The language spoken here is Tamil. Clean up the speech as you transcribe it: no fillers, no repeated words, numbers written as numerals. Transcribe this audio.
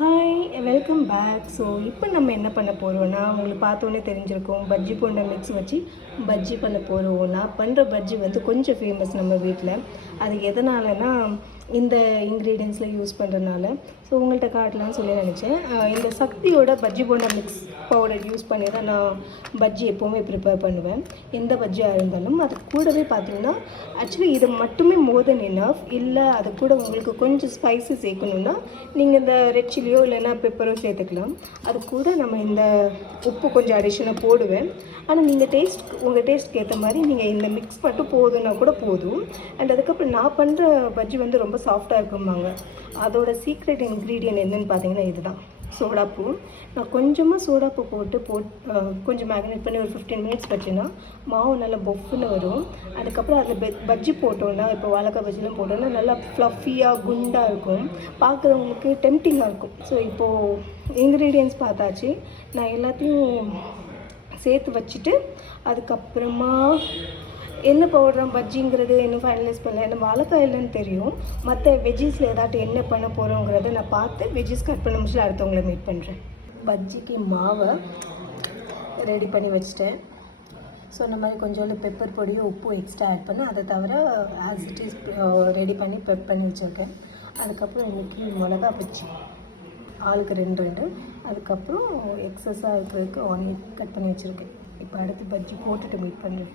Hi welcome back. ஸோ இப்போ நம்ம என்ன பண்ண போகிறோன்னா, உங்களுக்கு பார்த்தோன்னே தெரிஞ்சிருக்கும், பஜ்ஜி போண்டா மிக்ஸ் வச்சு பஜ்ஜி பண்ண போகிறோம். நான் பண்ணுற பஜ்ஜி வந்து கொஞ்சம் ஃபேமஸ் நம்ம வீட்டில். அது எதனாலனா இந்த இன்க்ரீடியன்ஸில் யூஸ் பண்ணுறதுனால. ஸோ உங்கள்கிட்ட காட்டலான்னு சொல்லி நினச்சேன். இந்த சக்தியோட bajji bonda mix powder use பண்ணி தான் நான் பஜ்ஜி எப்போவுமே ப்ரிப்பேர் பண்ணுவேன். எந்த பஜ்ஜியாக இருந்தாலும் அது கூடவே பார்த்திங்கன்னா, ஆக்சுவலி இது மட்டுமே மோர் தென் எனஃப். இல்லை அது கூட உங்களுக்கு கொஞ்சம் ஸ்பைசி சேர்க்கணுன்னா நீங்கள் இந்த ரெட் சில்லியோ இல்லைன்னா பெப்பரோ சேர்த்துக்கலாம். அது கூட நம்ம இந்த உப்பு கொஞ்சம் அடிஷனாக போடுவேன். ஆனால் நீங்கள் உங்கள் டேஸ்ட்க்கு ஏற்ற மாதிரி நீங்கள் இந்த மிக்ஸ் மட்டும் போதுன்னா கூட போதும். அண்ட் அதுக்கப்புறம் நான் பண்ணுற பஜ்ஜி வந்து ரொம்ப சாஃப்டாக இருக்கும்பாங்க. அதோட சீக்ரெட் இன்க்ரீடியன்ட் என்னென்னு பார்த்தீங்கன்னா இதுதான், சோடாப்பூ. நான் கொஞ்சமாக சோடாப்பூ போட்டு கொஞ்சம் மேக்னேட் பண்ணி ஒரு 15 மினிட்ஸ் வச்சுன்னா மாவு நல்லா பொஃப்னு வரும். அதுக்கப்புறம் அதில் பஜ்ஜி போட்டோன்னா, இப்போ வாழைக்காய் பஜ்ஜிலாம் போட்டோன்னா நல்லா ஃப்ளஃபியாக குண்டாக இருக்கும், பார்க்குறவங்களுக்கு டெம்டிங்காக இருக்கும். ஸோ இப்போது இன்க்ரீடியன்ட்ஸ் பார்த்தாச்சு. நான் எல்லாத்தையும் சேர்த்து வச்சுட்டு அதுக்கப்புறமா என்ன பவுடர் பஜ்ஜிங்கிறது இன்னும் ஃபைனலைஸ் பண்ணல. நம்ம வாழைக்காய் இல்லைன்னு தெரியும். மற்ற வெஜ்ஜீஸில் ஏதாட்டும் என்ன பண்ண போகிறோங்கிறத நான் பார்த்து வெஜ்ஜீஸ் கட் பண்ண முடிச்சு அடுத்தவங்களை மீட் பண்ணுறேன். பஜ்ஜிக்கு மாவை ரெடி பண்ணி வச்சுட்டேன். ஸோ இந்த மாதிரி கொஞ்சோண்டு பெப்பர் பொடியும் உப்பும் எக்ஸ்ட்ரா ஆட் பண்ணி, அதை தவிர ஆஸ் இட் இஸ் ரெடி பண்ணி பெப் பண்ணி வச்சுருக்கேன். அதுக்கப்புறம் இன்றைக்கி மிளகா பஜ்ஜி ஆளுக்கு 2 அதுக்கப்புறம் எக்ஸஸாக இருக்கிறதுக்கு ஆனியன் கட் பண்ணி வச்சுருக்கேன். இப்போ அடுத்து பஜ்ஜி போட்டுட்டு மீட் பண்ணுறேன்.